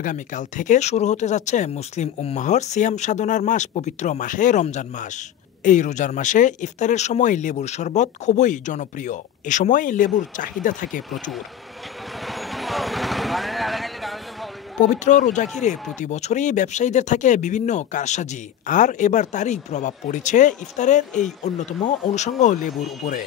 আগামীকাল থেকে শুরু হতে যাচ্ছে মুসলিম উম্মাহর সিয়াম সাধনার মাস পবিত্র মাহে রমজান মাস। এই রোজার মাসে ইফতারের সময় লেবুর শরবত খুবই জনপ্রিয়। এ সময় লেবুর চাহিদা থাকে প্রচুর। পবিত্র রোজা ঘিরে প্রতি বছরই ব্যবসায়ীদের থাকে বিভিন্ন কারসাজি, আর এবার তারই প্রভাব পড়েছে ইফতারের এই অন্যতম অনুষঙ্গ লেবুর উপরে।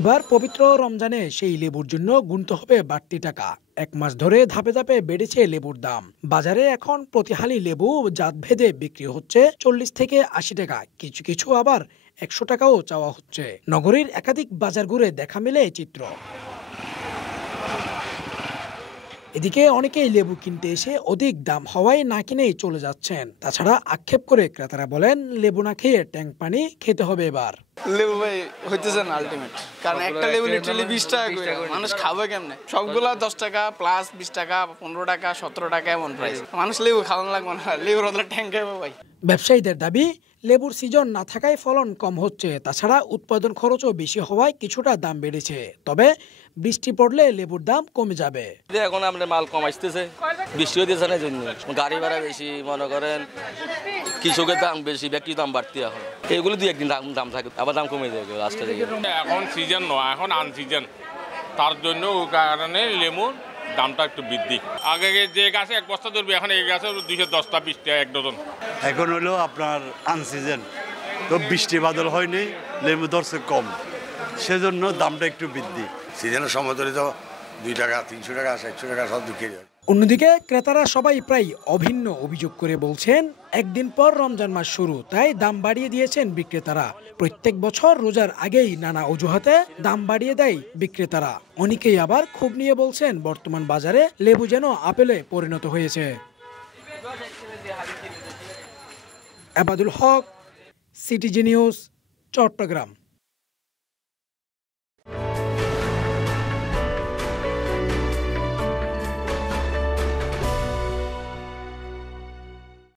এবার পবিত্র রমজানে সেই লেবুর জন্য গুনতে হবে বাড়তি টাকা। এক মাস ধরে ধাপে ধাপে বেড়েছে লেবুর দাম। বাজারে এখন প্রতি হালি লেবু জাত ভেদে বিক্রি হচ্ছে 40 থেকে 80 টাকা, কিছু কিছু আবার 100 টাকাও চাওয়া হচ্ছে। নগরীর একাধিক বাজার ঘুরে দেখা মেলে এই চিত্র। এদিকে অনেকেই লেবু কিনতে এসে অধিক দাম হওয়ায় না কিনেই চলে যাচ্ছেন। তাছাড়া আক্ষেপ করে ক্রেতারা বলেন, লেবু না খেয়ে ট্যাঙ্ক পানি খেতে হবে এবার। লেবু ভাই হইতেছে না আলটিমেট, কারণ একটা লেবু লিটারালি 20 টাকা করে, মানুষ খাবে কেমনে? সবগুলা 10 টাকা প্লাস 20 টাকা 15 টাকা 17 টাকা এমন প্রাইস। মানুষ লেবু খাওয়ানো লাগবে না, লেবুর বদলে ট্যাঙ্ক খাবে ভাই। ব্যবসায়ীদের দাবি, লেবুর সিজন না থাকায় ফলন কম হচ্ছে। তাছাড়া উৎপাদন খরচও বেশি হওয়ায় কিছুটা দাম বেড়েছে। তবে বৃষ্টি পড়লে লেবুর দাম কমে যাবে। এখন আমাদের মাল কম আসতেছে, বৃষ্টি হইতেছে না জন্য গাড়ি ভাড়া বেশি, মনে করেন কৃষকের দাম বেশি, ব্যক্তির দাম বাড়তি। এখন এগুলো 2-1 দিন দাম থাকে, আবার দাম কমে যাবে লাস্টে। এখন সিজন নয়, এখন আনসিজন, তার জন্য ওই কারণে লেবুর দামটা একটু বৃদ্ধি। আগে যে গাছে 1 বস্তা ধরবে, এখন এই গাছে 210টা 20 টাকা 1 ডজন। এখন হলো আপনার আনসিজন, তো বৃষ্টি বাদল হয়নি, লেবু ধরছে কম, সেজন্য দামটা একটু বৃদ্ধি। সিজনের সময় ধরে তো 2 টাকা 300 টাকা 700 টাকা সব বিক্রি হয়। অন্যদিকে ক্রেতারা সবাই প্রায় অভিন্ন অভিযোগ করে বলছেন, একদিন পর রমজান মাস শুরু, তাই দাম বাড়িয়ে দিয়েছেন বিক্রেতারা। প্রত্যেক বছর রোজার আগেই নানা অজুহাতে দাম বাড়িয়ে দেয় বিক্রেতারা। অনেকেই আবার ক্ষোভ নিয়ে বলছেন, বর্তমান বাজারে লেবু যেন আপেলে পরিণত হয়েছে। আবাদুল হক, সিটিজি নিউজ, চট্টগ্রাম।